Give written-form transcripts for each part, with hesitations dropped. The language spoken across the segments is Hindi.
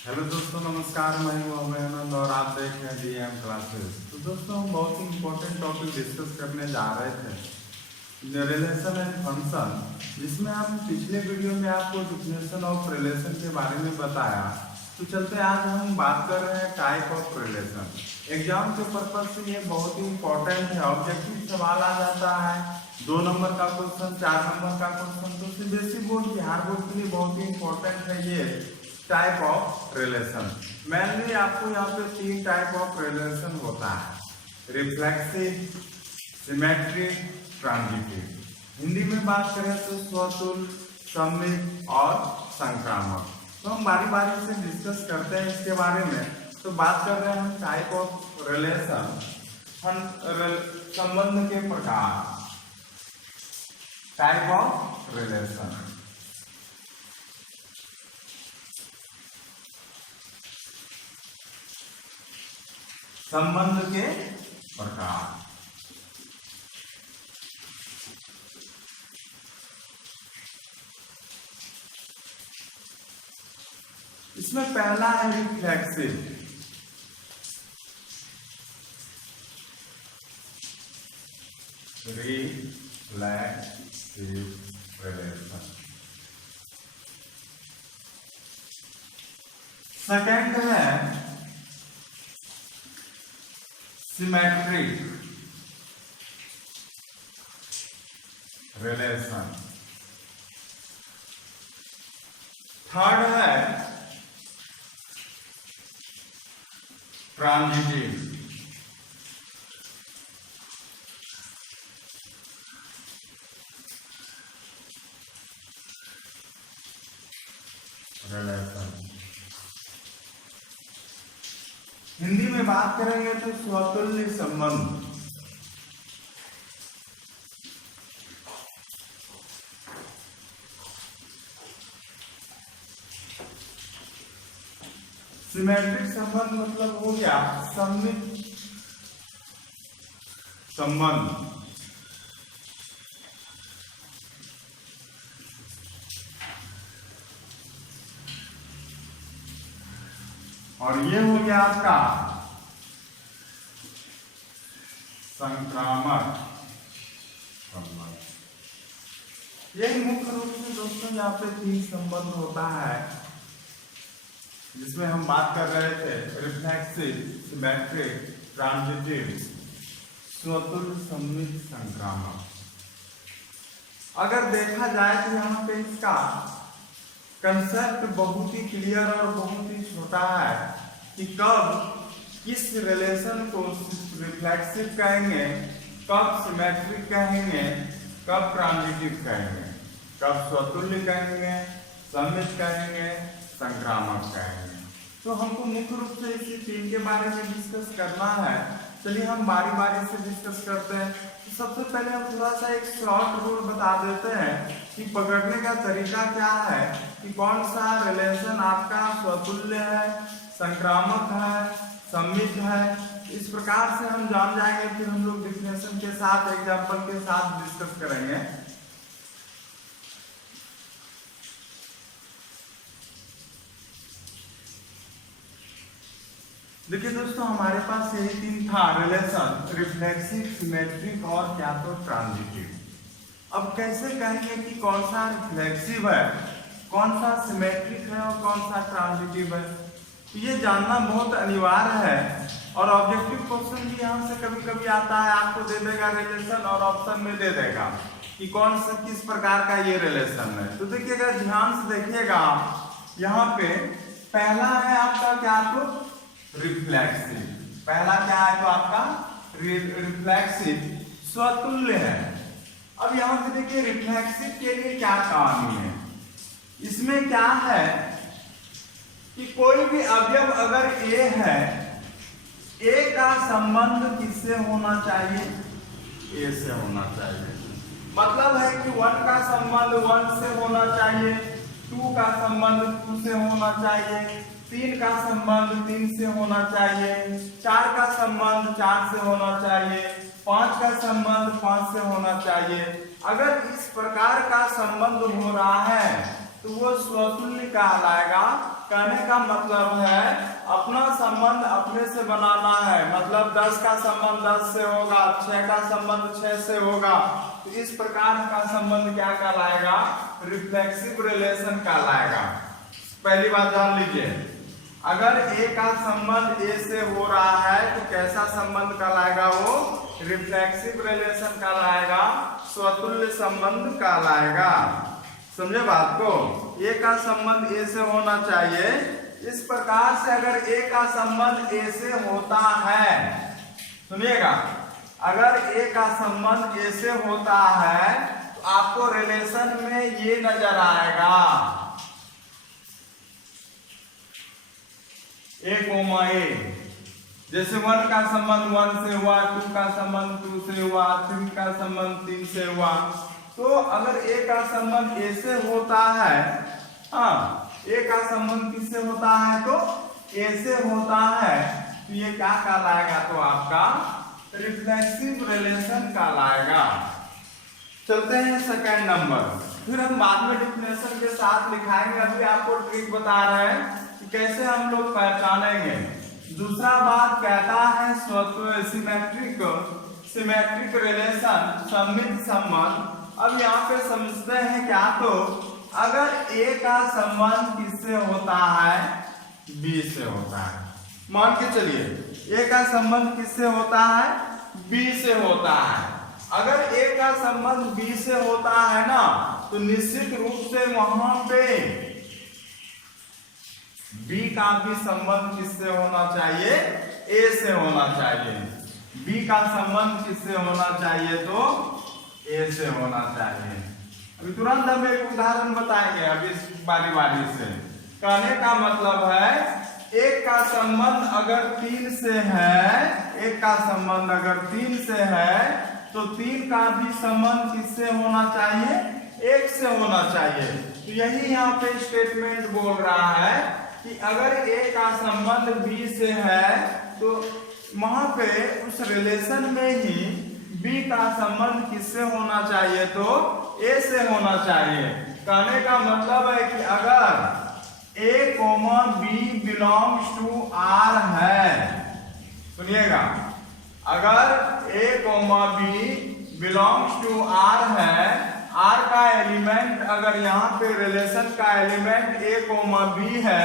हेलो दोस्तों, नमस्कार। मैं हूं अभय आनंद और आप देख रहे हैं डीएम क्लासेस। तो दोस्तों, हम बहुत ही इम्पोर्टेंट टॉपिक डिस्कस करने जा रहे थे, रिलेशन एंड फंक्शन, जिसमें हम पिछले वीडियो में आपको डिफिनेशन ऑफ रिलेशन के बारे में बताया। तो चलते आज हम बात कर रहे हैं टाइप ऑफ रिलेशन। एग्जाम के पर्पज से ये बहुत ही इम्पोर्टेंट है। ऑब्जेक्टिव सवाल आ जाता है, 2 नंबर का क्वेश्चन, 4 नंबर का क्वेश्चन। तो सीबीएसई बोर्ड, बिहार बोर्ड के लिए बहुत ही इम्पोर्टेंट है ये टाइप ऑफ रिलेशन। मेनली आपको यहाँ पे 3 टाइप ऑफ रिलेशन होता है, रिफ्लेक्सिव, सिमेट्रिक, ट्रांजिटिव। हिंदी में बात करें तो स्वतुल्य, सममित और संक्रामक। तो हम बारी बारी से डिस्कस करते हैं इसके बारे में। तो बात कर रहे हैं हम टाइप ऑफ रिलेशन, संबंध के प्रकार, टाइप ऑफ रिलेशन। संबंध के प्रकार। इसमें पहला है रिफ्लेक्सिव। Reflexive relation. सेकंड है सिमेट्रिक रिलेशन। थर्ड है ट्रांजिटिव रिलेशन। हिंदी में बात करेंगे तो स्वतुल्य संबंध। सिमेट्रिक संबंध मतलब हो गया सममित संबंध। और ये हो गया आपका संक्रामक संबंध। यही मुख्य रूप से दोस्तों यहाँ पे 3 संबंध होता है, जिसमें हम बात कर रहे थे रिफ्लेक्सिव, सिमेट्रिक, ट्रांजिटिव, स्वतुल्य, सममित, संक्रामक। अगर देखा जाए तो यहाँ पे इसका कंसेप्ट बहुत ही क्लियर और बहुत ही छोटा है कि कब किस रिलेशन को रिफ्लेक्सिव कहेंगे, कब सिमेट्रिक कहेंगे, कब ट्रांजिटिव कहेंगे, कब स्वतुल्य कहेंगे, सममित कहेंगे, संक्रामक कहेंगे। तो हमको मुख्य रूप से इसी 3 के बारे में डिस्कस करना है। चलिए हम बारी बारी से डिस्कस करते हैं। तो सबसे पहले हम थोड़ा सा एक शॉर्ट रूल बता देते हैं कि पकड़ने का तरीका क्या है, कि कौन सा रिलेशन आपका स्वतुल्य है, संक्रामक है, सममित है। इस प्रकार से हम जान जाएंगे, फिर हम लोग डिफिनेशन के साथ, एग्जाम्पल के साथ डिस्कस करेंगे। देखिए दोस्तों, हमारे पास यही 3 था रिलेशन, रिफ्लेक्सिव, सिमेट्रिक और क्या तो ट्रांजिटिव। अब कैसे कहेंगे कि कौन सा रिफ्लेक्सिव है, कौन सा सिमेट्रिक है और कौन सा ट्रांजिटिव है? तो ये जानना बहुत अनिवार्य है। और ऑब्जेक्टिव क्वेश्चन भी यहाँ से कभी कभी आता है, आपको दे देगा रिलेशन और ऑप्शन में दे देगा कि कौन सा किस प्रकार का ये रिलेशन है। तो देखिएगा, ध्यान से देखिएगा, यहाँ पे पहला है आपका क्या तो रिफ्लेक्सिव। पहला क्या है तो आपका रिफ्लेक्सिव, स्वतुल्य है। अब यहाँ पे देखिए रिफ्लेक्सिव के लिए क्या कहानी है। इसमें क्या है कि कोई भी अवयव अगर ए है, ए का संबंध किससे होना चाहिए? ए से होना चाहिए। मतलब है कि 1 का संबंध 1 से होना चाहिए, 2 का संबंध 2 से होना चाहिए, 3 का संबंध 3 से होना चाहिए, 4 का संबंध 4 से होना चाहिए, 5 का संबंध 5 से होना चाहिए। अगर इस प्रकार का संबंध हो रहा है तो वो स्वतुल्य कहलाएगा, कहने का मतलब है अपना संबंध अपने से बनाना है, मतलब 10 का संबंध 10 से होगा, 6 का संबंध 6 से होगा। तो इस प्रकार का संबंध क्या कहलाएगा? रिफ्लेक्सिव रिलेशन कहलाएगा। पहली बात जान लीजिए, अगर ए का संबंध ए से हो रहा है तो कैसा संबंध कहलाएगा? वो रिफ्लेक्सिव रिलेशन कहलाएगा, स्वतुल्य संबंध कहलाएगा। समझे बात को? ए का संबंध ए से होना चाहिए। इस प्रकार से अगर ए का संबंध ए से होता है, सुनिएगा, अगर ए का संबंध ए से होता है तो आपको रिलेशन में ये नजर आएगा ए कोमा ए। जैसे 1 का संबंध 1 से हुआ, 2 का संबंध 2 से हुआ, 3 का संबंध 3 से हुआ। तो अगर ए का संबंध ए से होता है, हाँ, ए का संबंध किससे होता है? तो ए से होता है, तो ये क्या कहलाएगा? तो आपका रिफ्लेक्सिव रिलेशन कहलाएगा। चलते हैं सेकंड नंबर, फिर हम बाद में डिफिनेशन के साथ लिखाएंगे। अभी आपको ट्रिक बता रहे हैं कि कैसे हम लोग पहचानेंगे। दूसरा बात कहता है स्वतः सिमेट्रिक रिलेशन, सममित संबंध। अब यहाँ पे समझते हैं क्या? तो अगर ए का संबंध किससे होता है? बी से होता है। मान के चलिए ए का संबंध किससे होता है? बी से होता है। अगर ए का संबंध बी से होता है ना, तो निश्चित रूप से वहां पे बी का भी संबंध किससे होना चाहिए? ए से होना चाहिए। बी का संबंध किससे होना चाहिए? तो ए से होना चाहिए। अभी तुरंत हम एक उदाहरण बताएंगे अभी बारी बारी से। कहने का मतलब है एक का संबंध अगर 3 से है, एक का संबंध अगर 3 से है तो 3 का भी संबंध किससे होना चाहिए? 1 से होना चाहिए। तो यही यहाँ पे स्टेटमेंट बोल रहा है कि अगर ए का संबंध बी से है तो वहां पे उस रिलेशन में ही बी का संबंध किससे होना चाहिए? तो ए से होना चाहिए। कहने का मतलब है कि अगर A comma B belongs to R है, सुनिएगा, अगर A comma B belongs to R है, आर का एलिमेंट अगर यहाँ पे रिलेशन का एलिमेंट ए कोमा बी है,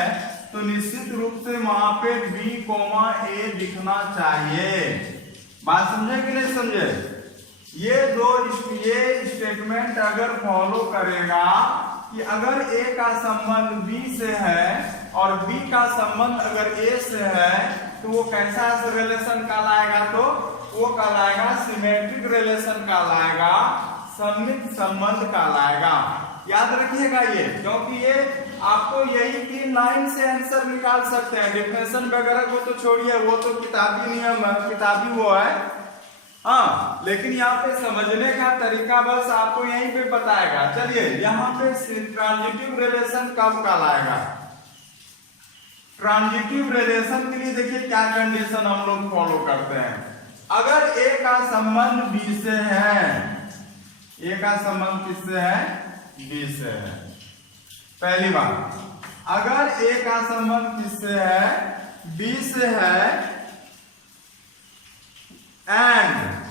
तो निश्चित रूप से वहां पे बी कोमा ए दिखना चाहिए। बात समझे कि नहीं समझे? ये स्टेटमेंट अगर फॉलो करेगा कि अगर ए का संबंध बी से है और बी का संबंध अगर ए से है, तो वो कैसा रिलेशन कहलाएगा? तो वो कहलाएगा सिमेट्रिक रिलेशन कहलाएगा, सममित संबंध कहलाएगा। याद रखिएगा ये, क्योंकि ये आपको यही 3 लाइन से आंसर निकाल सकते हैं। डिफिनेशन वगैरह को तो छोड़िए, वो तो किताबी नियम है, किताबी वो है, हाँ, लेकिन यहाँ पे समझने का तरीका बस आपको यहीं पे बताएगा। चलिए यहाँ पे ट्रांजिटिव रिलेशन कब कहलाएगा? ट्रांजिटिव रिलेशन के लिए देखिए क्या कंडीशन हम लोग फॉलो करते हैं। अगर ए का संबंध बी से है, ए का संबंध किससे है? बी से है। पहली बात, अगर ए का संबंध किससे है? बी से है, एंड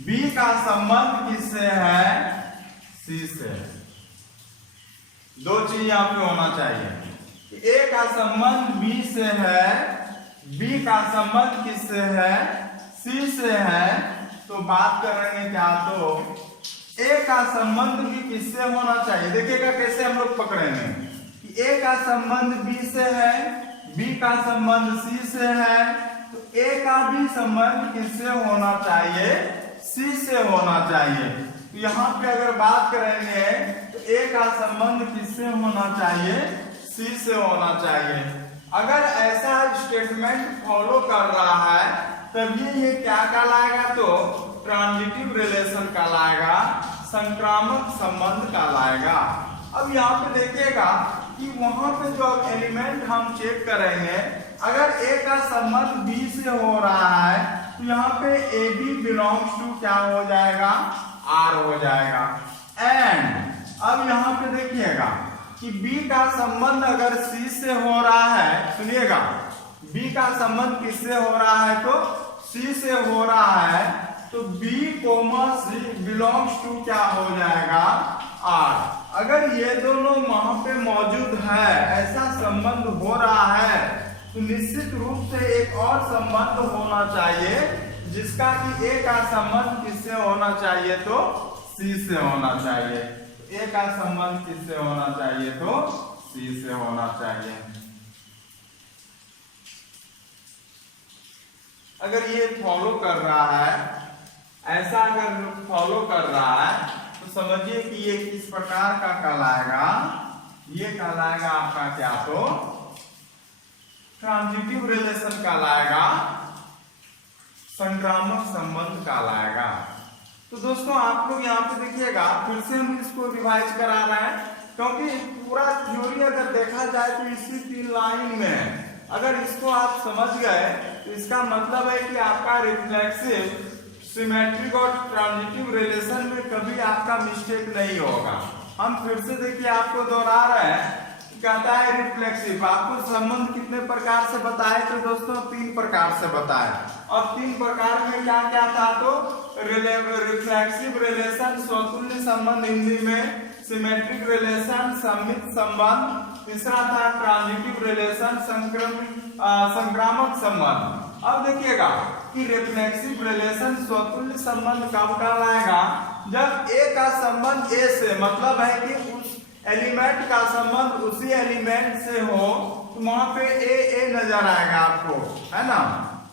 बी का संबंध किससे है? सी से। दो चीज यहां पे होना चाहिए। ए का संबंध बी से है, बी का संबंध किससे है? सी से है। तो बात करेंगे क्या? तो ए का संबंध भी किससे होना चाहिए? देखिएगा कैसे हम लोग पकड़ेंगे कि ए का संबंध बी से है, बी का संबंध सी से है, तो ए का भी संबंध किससे होना चाहिए? सी से होना चाहिए। तो यहाँ पे अगर बात करेंगे तो ए का संबंध किससे होना चाहिए? सी से होना चाहिए। अगर ऐसा स्टेटमेंट फॉलो कर रहा है तभी ये क्या कहलाएगा? तो ट्रांजिटिव रिलेशन कहलाएगा, संक्रामक संबंध कहलाएगा। अब यहाँ पे देखिएगा कि वहां पे जो एलिमेंट हम चेक करेंगे, अगर ए का संबंध बी से हो रहा है तो यहाँ पे ए बी बिलोंग्स टू क्या हो जाएगा, आर हो जाएगा। एंड अब यहाँ पे देखिएगा कि बी का संबंध अगर सी से हो रहा है, सुनिएगा, बी का संबंध किससे हो रहा है, तो सी से हो रहा है, तो B comma C belongs to क्या हो जाएगा, आर। अगर ये दोनों वहां पे मौजूद है, ऐसा संबंध हो रहा है, तो निश्चित रूप से एक और संबंध होना चाहिए जिसका कि ए का संबंध किससे होना चाहिए, तो सी से होना चाहिए। ए का संबंध किससे होना चाहिए, तो सी से होना चाहिए। अगर ये फॉलो कर रहा है, ऐसा अगर फॉलो कर रहा है, तो समझिए कि ये किस प्रकार का कहलाएगा, ये कहलाएगा आपका क्या, तो ट्रांजिटिव रिलेशन कहलाएगा, संक्रामक संबंध कहलाएगा। तो दोस्तों आप लोग यहाँ पे देखिएगा, फिर से हम इसको रिवाइज करा रहे हैं, क्योंकि पूरा थ्योरी अगर देखा जाए तो इसी 3 लाइन में अगर इसको आप समझ गए, तो इसका मतलब है कि आपका रिफ्लेक्सिव, सिमेट्रिक और ट्रांजिटिव रिलेशन में कभी आपका मिस्टेक नहीं होगा। हम फिर से देखिए आपको दोहरा रहे हैं, कहता है रिफ्लेक्सिव, आपको संबंध कितने प्रकार से बताए, तो दोस्तों 3 प्रकार से बताए, और 3 प्रकार में क्या क्या था, तो रिफ्लेक्सिव रिलेशन, स्वतुल्य संबंध हिंदी में, सिमेट्रिक रिलेशन, सममित संबंध, तीसरा था ट्रांजिटिव रिलेशन, संक्रामक संबंध। अब देखिएगा कि रिफ्लेक्सिव रिलेशन, स्वतुल्य संबंध कब कहलाएगा, जब ए का संबंध ए से, मतलब है कि उस एलिमेंट का संबंध उसी एलिमेंट से हो, तो वहां पे ए नजर आएगा आपको, है ना।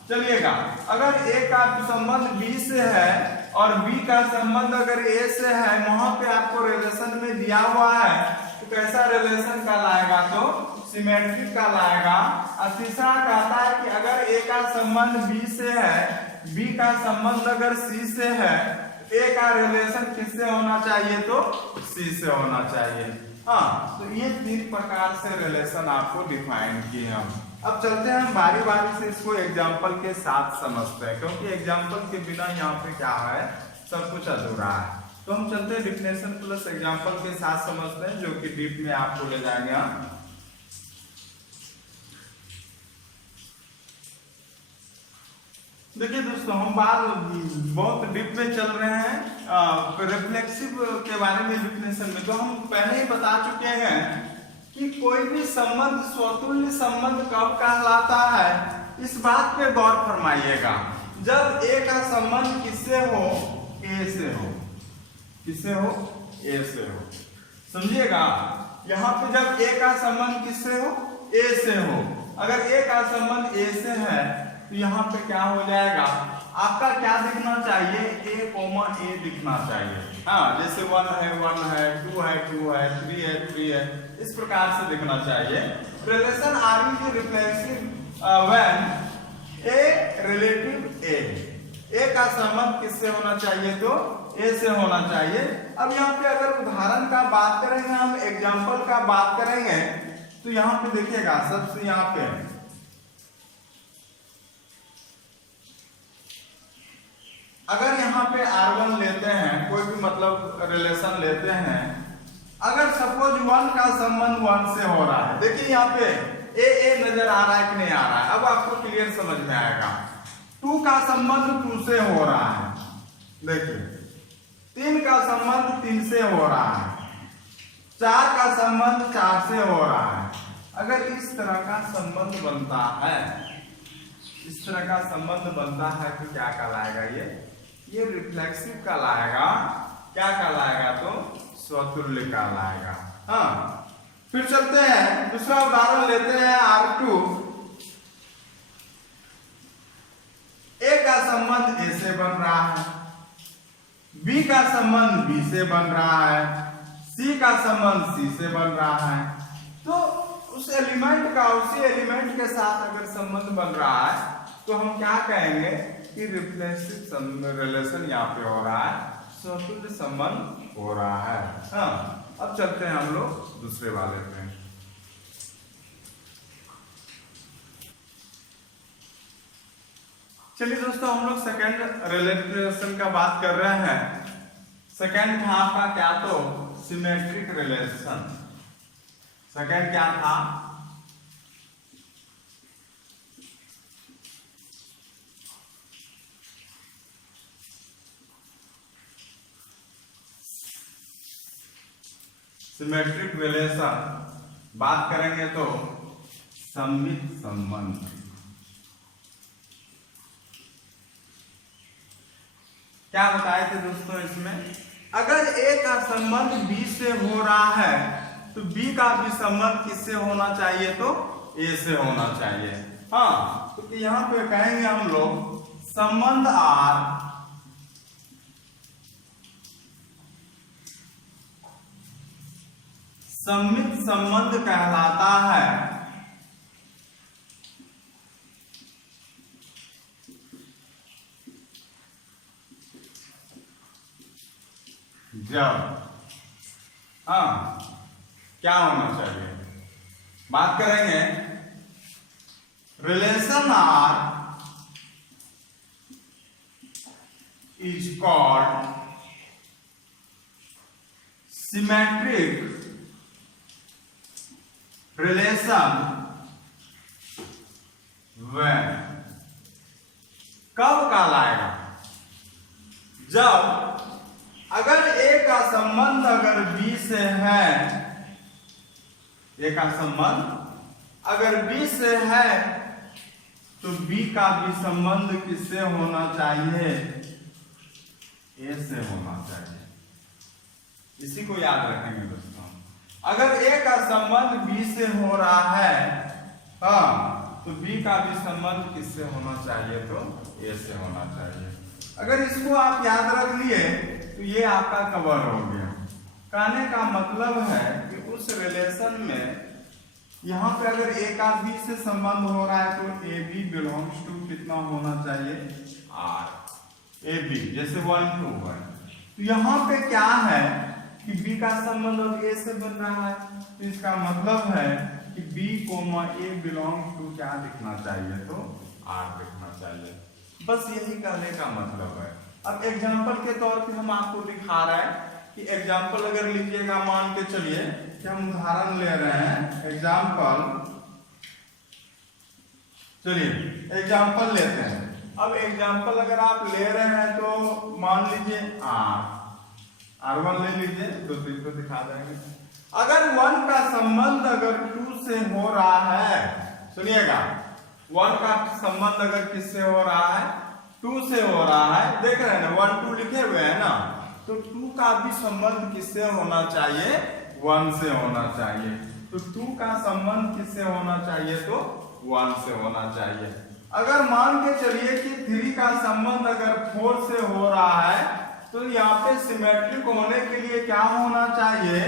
चलिएगा, अगर ए का संबंध बी से है और बी का संबंध अगर ए से है, वहां पे आपको रिलेशन में दिया हुआ है, तो कैसा रिलेशन कहलाएगा, तो सिमेट्रिक कहलाएगा। और तीसरा कहता है कि अगर ए का संबंध बी से है, बी का संबंध अगर सी से है, ए का रिलेशन किससे होना चाहिए, तो सी से होना चाहिए। हाँ, तो ये 3 प्रकार से रिलेशन आपको डिफाइन किए हम। अब चलते हैं, हम बारी बारी से इसको एग्जाम्पल के साथ समझते हैं, क्योंकि एग्जाम्पल के बिना यहाँ पे क्या है, सब कुछ अधूरा है। तो हम चलते हैं डिफिनेशन प्लस एग्जाम्पल के साथ समझते हैं, जो कि डीप में आपको ले जाएंगे हम। देखिए दोस्तों, हम बात बहुत डीप में चल रहे हैं रिफ्लेक्सिव के बारे में डिफिनेशन में। तो हम पहले ही बता चुके हैं कि कोई भी संबंध स्वतुल्य संबंध कब कहलाता है, इस बात पे गौर फरमाइएगा, जब ए का संबंध किससे हो, ए से हो, किससे हो, ए से हो। समझिएगा, यहाँ पे जब ए का संबंध किससे हो, ए से हो, अगर ए का संबंध ए से है, तो यहाँ पे क्या हो जाएगा, आपका क्या दिखना चाहिए, ए कोमा ए दिखना चाहिए। हाँ, जैसे 1 है 1 है, 2 है 2 है, 3 है 3 है, इस प्रकार से दिखना चाहिए। Relation R is reflexive when A relative A का संबंध किससे होना चाहिए, तो ए से होना चाहिए। अब यहाँ पे अगर उदाहरण का बात करेंगे, हम एग्जाम्पल का बात करेंगे, तो यहाँ पे देखिएगा, सबसे यहाँ पे अगर यहाँ पे R1 लेते हैं, कोई भी मतलब रिलेशन लेते हैं, अगर सपोज 1 का संबंध 1 से हो रहा है, देखिए यहाँ पे ए नजर आ रहा है कि नहीं आ रहा है, अब आपको क्लियर समझ में आएगा। 2 का संबंध 2 से हो रहा है, देखिए 3 का संबंध 3 से हो रहा है, 4 का संबंध 4 से हो रहा है। अगर इस तरह का संबंध बनता है, इस तरह का संबंध बनता है, तो क्या कहलाएगा, ये रिफ्लेक्सिव कहलाएगा। क्या कहलाएगा, तो स्वतुल्य कहलाएगा। हाँ, फिर चलते हैं, दूसरा उदाहरण लेते हैं R2। ए का संबंध ए से बन रहा है, बी का संबंध बी से बन रहा है, सी का संबंध सी से बन रहा है। तो उस एलिमेंट का उसी एलिमेंट के साथ अगर संबंध बन रहा है, तो हम क्या कहेंगे कि रिफ्लेक्सिव रिलेशन यहाँ पे हो रहा है, स्वतुल्य संबंध हो रहा है। हाँ, अब चलते हैं हम लोग दूसरे वाले पे। चलिए दोस्तों, हम लोग सेकेंड रिलेशन का बात कर रहे हैं। सेकेंड था आपका क्या, तो सिमेट्रिक रिलेशन। सेकेंड क्या था, सिमेट्रिक रिलेशन। बात करेंगे तो सममित संबंध। क्या बताए थे दोस्तों इसमें, अगर ए का संबंध बी से हो रहा है तो बी का भी संबंध किससे होना चाहिए, तो ए से होना चाहिए। हाँ, तो यहां पे कहेंगे हम लोग संबंध आर सममित संबंध कहलाता है जब, हाँ, क्या होना चाहिए, बात करेंगे relation R is called symmetric relation when, कब कहलाएगा, जब अगर ए का संबंध अगर बी से है, ए का संबंध अगर बी से है तो बी का भी संबंध किससे होना चाहिए, ए से होना चाहिए। इसी को याद रखेंगे दोस्तों, अगर ए का संबंध बी से हो रहा है, हाँ, तो बी का भी संबंध किससे होना चाहिए, तो ए से होना चाहिए। अगर इसको आप याद रख लिए तो ये आपका कवर हो गया। कहने का मतलब है कि उस रिलेशन में यहाँ पे अगर ए का बी से संबंध हो रहा है तो ए बी बिलोंग्स टू कितना होना चाहिए, आर। ए बी जैसे 1 to 1, तो यहाँ पे क्या है कि बी का संबंध अब ए से बन रहा है, तो इसका मतलब है कि B comma A belong to क्या लिखना चाहिए, तो आर लिखना चाहिए। बस यही कहने का मतलब है। अब एग्जाम्पल के तौर पे हम आपको दिखा रहे हैं कि एग्जाम्पल अगर लीजिएगा, मान के चलिए कि हम उदाहरण ले रहे हैं, एग्जाम्पल, चलिए एग्जाम्पल लेते हैं। अब एग्जाम्पल अगर आप ले रहे हैं तो मान लीजिए R1 ले लीजिए, तो इसको दिखा देंगे। अगर 1 का संबंध अगर 2 से हो रहा है, सुनिएगा, 1 का संबंध अगर किससे हो रहा है, 2 से हो रहा है, देख रहे हैं ना 1 2 लिखे हुए हैं ना, तो 2 का भी संबंध किससे होना चाहिए, 1 से होना चाहिए। तो 2 का संबंध किससे होना चाहिए, तो 1 से होना चाहिए। अगर मान के चलिए कि 3 का संबंध अगर 4 से हो रहा है, तो यहाँ पे सिमेट्रिक होने के लिए क्या होना चाहिए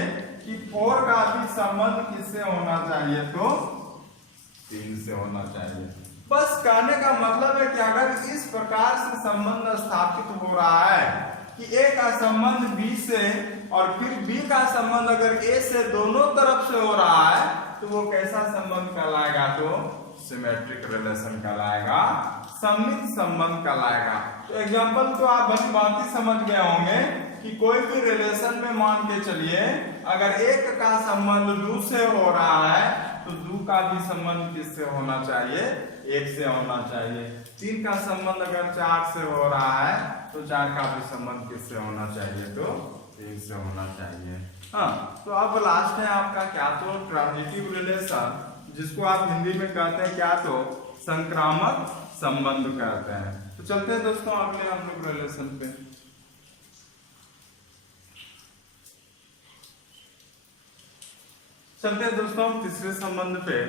कि 4 का भी संबंध किससे होना चाहिए, तो 3 से होना चाहिए। बस कहने का मतलब है कि अगर इस प्रकार से संबंध स्थापित हो रहा है कि ए का संबंध बी से और फिर बी का संबंध अगर ए से दोनों तरफ से हो रहा है, तो वो कैसा संबंध कहलाएगा, तो सिमेट्रिक रिलेशन कहलाएगा, सममित संबंध कहलाएगा। तो एग्जांपल तो आप भली समझ गए होंगे कि कोई भी रिलेशन में मान के चलिए अगर एक का संबंध 2 से हो रहा है तो 2 का भी संबंध किससे होना चाहिए, 1 से होना चाहिए। 3 का संबंध अगर 4 से हो रहा है तो 4 का भी संबंध किससे होना चाहिए, तो 3 से होना चाहिए। हाँ, तो अब लास्ट है आपका क्या, तो ट्रांजिटिव रिलेशन, जिसको आप हिंदी में कहते हैं क्या, तो संक्रामक संबंध कहते हैं। तो चलते हैं दोस्तों अगले हम लोग रिलेशन पे। चलते हैं दोस्तों तीसरे संबंध पे।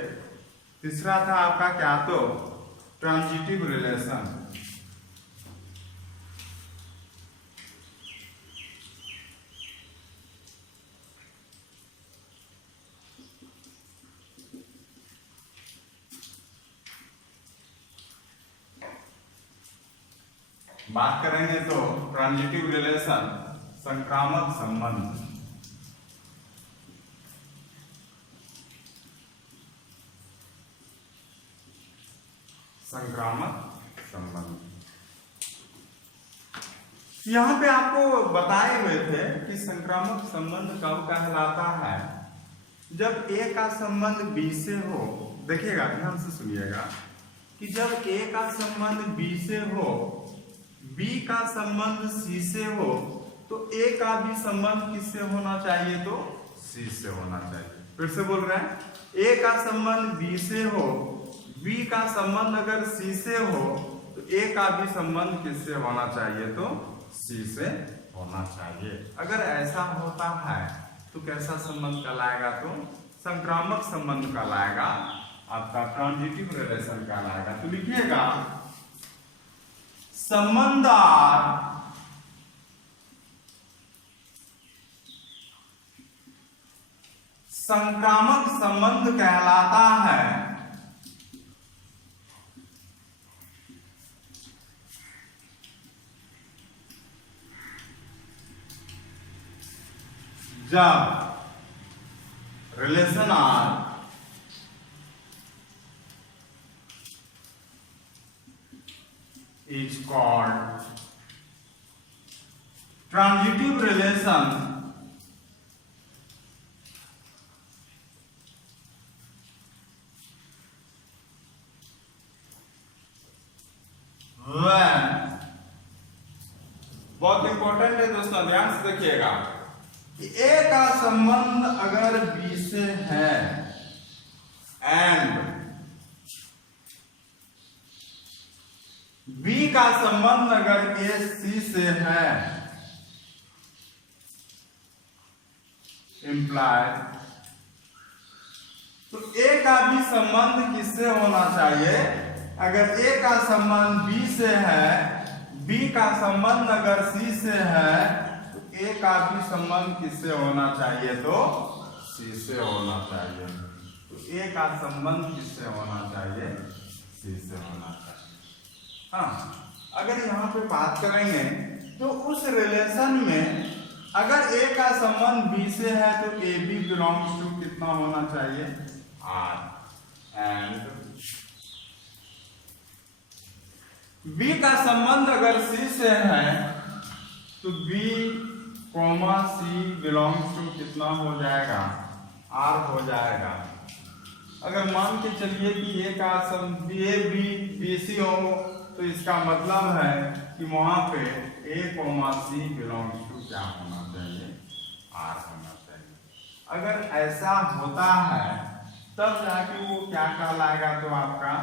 तीसरा था आपका क्या, तो ट्रांजिटिव रिलेशन। बात करेंगे तो ट्रांजिटिव रिलेशन संक्रामक संबंध। संक्रामक संबंध यहाँ पे आपको बताए हुए थे कि संक्रामक संबंध कब कहलाता है, जब ए का संबंध बी से हो। देखिएगा, ध्यान से सुनिएगा कि जब ए का संबंध बी से हो, बी का संबंध सी से हो, तो ए का भी संबंध किससे होना चाहिए? तो सी से होना चाहिए। फिर से बोल रहे हैं, ए का संबंध बी से हो, बी का संबंध अगर सी से हो, तो ए का भी संबंध किससे होना चाहिए? तो सी से होना चाहिए। अगर ऐसा होता है तो कैसा संबंध कहलाएगा? तो संक्रामक संबंध कहलाएगा, आपका ट्रांजिटिव रिलेशन कहलाएगा। तो लिखिएगा, संबंधार संक्रामक संबंध कहलाता है जब relation R is called transitive relation when, बहुत इंपॉर्टेंट है दोस्तों, ध्यान से देखिएगा कि ए का संबंध अगर बी से है एंड बी का संबंध अगर ए सी से है, इम्प्लाइड, तो ए का भी संबंध किससे होना चाहिए? अगर ए का संबंध बी से है, बी का संबंध अगर सी से है, तो ए का भी संबंध किससे होना चाहिए? तो सी से होना चाहिए। तो ए का संबंध किससे होना चाहिए? सी से होना चाहिए। हाँ, अगर यहाँ पे बात करेंगे तो उस रिलेशन में अगर ए का संबंध बी से है तो ए बी बिलोंग्स टू कितना होना चाहिए? आर। एंड बी का संबंध अगर सी से है तो B comma C belongs to कितना हो जाएगा? आर हो जाएगा। अगर मान के चलिए कि ए का संबंध ए बी बी सी हो, तो इसका मतलब है कि वहां पे ए कॉमा सी बिलोंग्स टू क्या होना चाहिए? आर होना चाहिए। अगर ऐसा होता है तब जाके वो क्या कहलाएगा? तो आपका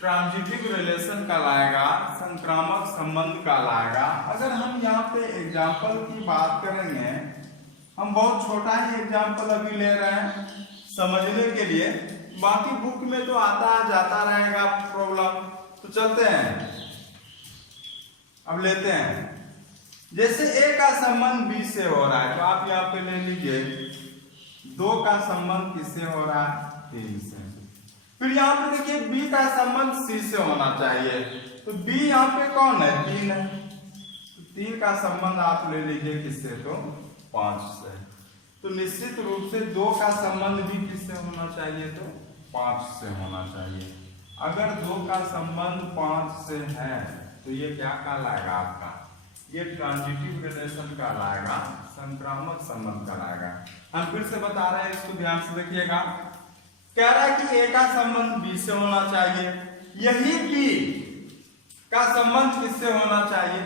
ट्रांजिटिव रिलेशन कहलाएगा, संक्रामक संबंध कहलाएगा। अगर हम यहाँ पे एग्जाम्पल की बात करेंगे, हम बहुत छोटा ही एग्जाम्पल अभी ले रहे हैं समझने के लिए, बाकी बुक में तो आता जाता रहेगा प्रॉब्लम। तो चलते हैं, अब लेते हैं। जैसे ए का संबंध बी से हो रहा है, तो आप यहाँ पे ले लीजिए, दो का संबंध किससे हो रहा है? तीन से। फिर यहाँ पे देखिए बी का संबंध सी से होना चाहिए, तो बी यहाँ पे कौन है? तीन है, तो तीन का संबंध आप ले लीजिए किससे? तो पांच से। तो निश्चित रूप से दो का संबंध भी किससे होना चाहिए? तो पांच से होना चाहिए। अगर दो का संबंध पांच से है तो ये क्या कहलाएगा? आपका ये ट्रांजिटिव रिलेशन कहलाएगा, संक्रामक संबंध कहलाएगा। हम फिर से बता रहे हैं, इसको ध्यान से देखिएगा। कह रहा है कि ए का संबंध बी से होना चाहिए, यही बी का संबंध किससे होना चाहिए?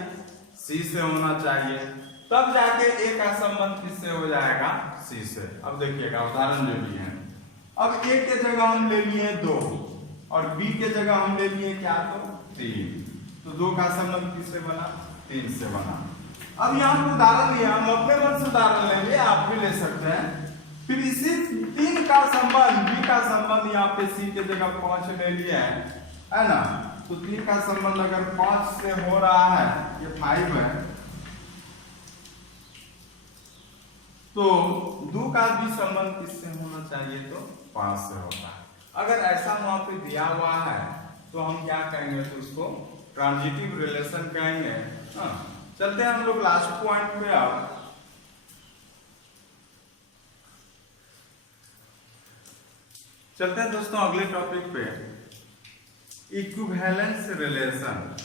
सी से होना चाहिए, तब जाके ए का संबंध किससे हो जाएगा? सी से। अब देखिएगा उदाहरण जो भी है, अब ए के जगह हम ले लिए दो और बी के जगह हम ले लिए क्या? तो तीन। तो दो का संबंध किससे बना? तीन से बना। अब यहाँ पे उदाहरण लिया, हम अपने मन से उदाहरण लेंगे, आप भी ले सकते हैं। फिर इसी तीन का संबंध, बी का संबंध यहाँ पे सी के जगह पांच ले लिया है ना? तो तीन का संबंध अगर पांच से हो रहा है, ये फाइव है, तो दो का भी संबंध किससे होना चाहिए? तो पांच से होता है। अगर ऐसा वहां पे दिया हुआ है तो हम क्या कहेंगे? तो उसको ट्रांजिटिव रिलेशन कहेंगे। हाँ, चलते हैं हम लोग लास्ट पॉइंट पे। अब चलते हैं दोस्तों अगले टॉपिक पे, इक्विवेलेंस रिलेशन।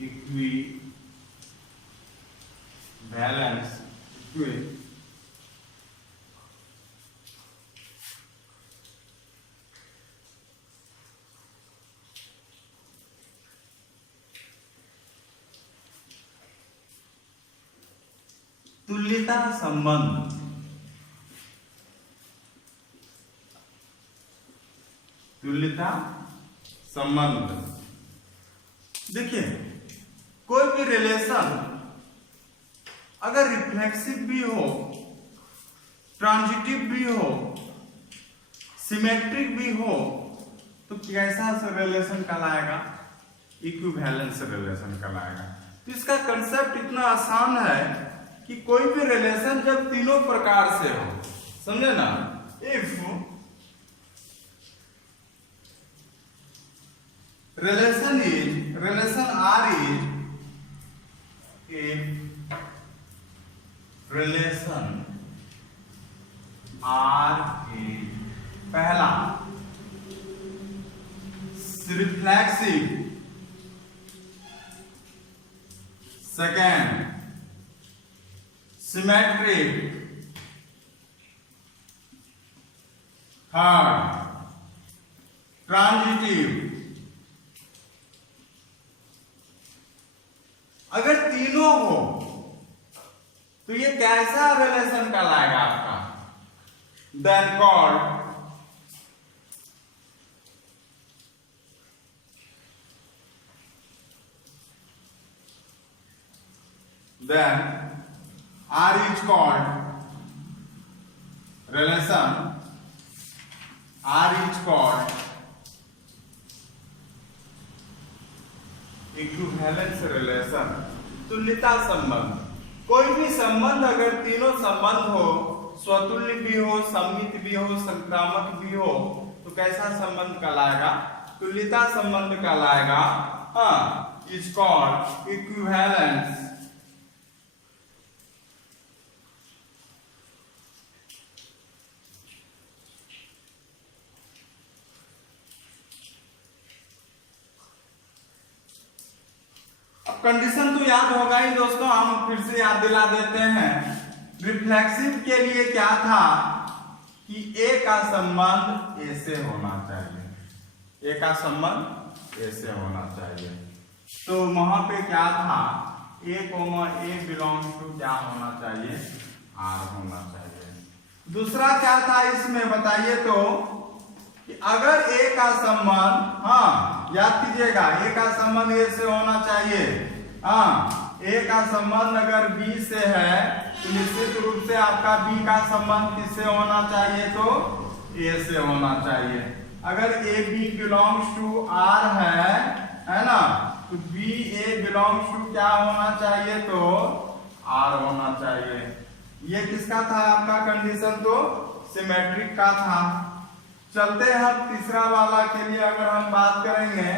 इक्विवेलेंस तुल्यता संबंध। तुल्यता संबंध देखिए, कोई भी रिलेशन अगर रिफ्लेक्सिव भी हो, ट्रांजिटिव भी हो, सिमेट्रिक भी हो, तो कैसा रिलेशन कहलाएगा? इक्विवेलेंस रिलेशन कहलाएगा। तो इसका कंसेप्ट इतना आसान है कि कोई भी रिलेशन जब तीनों प्रकार से हो, समझे ना, if relation R is if relation R is पहला reflexive, second symmetric, third transitive। अगर तीनों हो तो ये कैसा रिलेशन कहलाएगा आपका? Then called R is called relation, R is called equivalence relation, तुल्यता संबंध। कोई भी संबंध अगर तीनों संबंध हो, स्वतुल्य भी हो, सममित भी हो, संक्रामक भी हो, तो कैसा संबंध कहलाएगा? तुल्यता संबंध कहलाएगा। हाँ, इज कॉल्ड इक्विवेलेंस कंडीशन तो याद होगा ही दोस्तों, हम फिर से याद दिला देते हैं। रिफ्लेक्सिव के लिए क्या था कि ए का संबंध ए से होना चाहिए, ए का संबंध ए से होना चाहिए। तो वहां पे क्या था? ए बिलोंग्स टू क्या होना चाहिए? आर होना चाहिए। दूसरा क्या था इसमें बताइए तो, कि अगर ए का संबंध, हाँ याद कीजिएगा, ए का संबंध ए से होना चाहिए। हाँ, ए का संबंध अगर बी से है तो निश्चित रूप से आपका बी का संबंध किससे होना चाहिए? तो ए से होना चाहिए। अगर A B belongs to R है ना, तो बी ए बिलोंग्स टू क्या होना चाहिए? तो आर होना चाहिए। ये किसका था आपका कंडीशन? तो सिमेट्रिक का था। चलते हैं अब तीसरा वाला के लिए अगर हम बात करेंगे,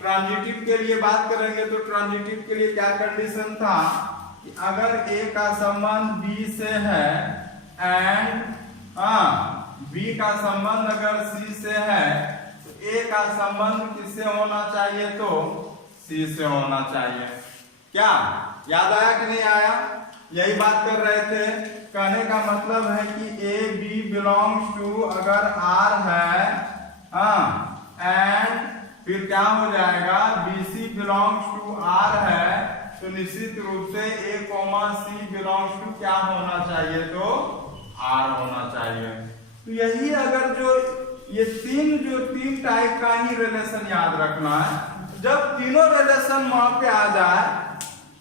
ट्रांजिटिव के लिए बात करेंगे, तो ट्रांजिटिव के लिए क्या कंडीशन था कि अगर ए का संबंध बी से है एंड बी का संबंध अगर सी से है, तो ए का संबंध किससे होना चाहिए? तो सी से होना चाहिए। क्या याद आया कि नहीं आया? यही बात कर रहे थे। कहने का मतलब है कि ए बी बिलोंग्स टू अगर आर है, एंड फिर क्या हो जाएगा? B C belongs to R है, तो निश्चित रूप से ए सी बिलोंग्स टू क्या होना चाहिए? तो आर होना चाहिए। तो यही अगर जो ये तीन टाइप का ही रिलेशन याद रखना है। जब तीनों रिलेशन वहां पे आ जाए,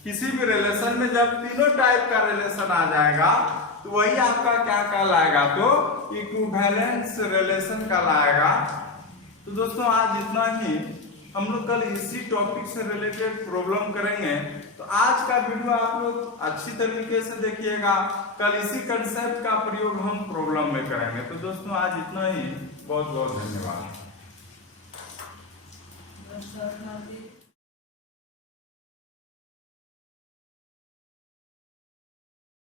किसी भी रिलेशन में जब तीनों टाइप का रिलेशन आ जाएगा, तो वही आपका क्या कहलाएगा? तो इक्विवेलेंस रिलेशन कहलाएगा। तो दोस्तों आज इतना ही। हम लोग कल इसी टॉपिक से रिलेटेड प्रॉब्लम करेंगे। तो आज का वीडियो आप लोग अच्छी तरीके से देखिएगा, कल इसी कंसेप्ट का प्रयोग हम प्रॉब्लम में करेंगे। तो दोस्तों आज इतना ही। बहुत बहुत धन्यवाद।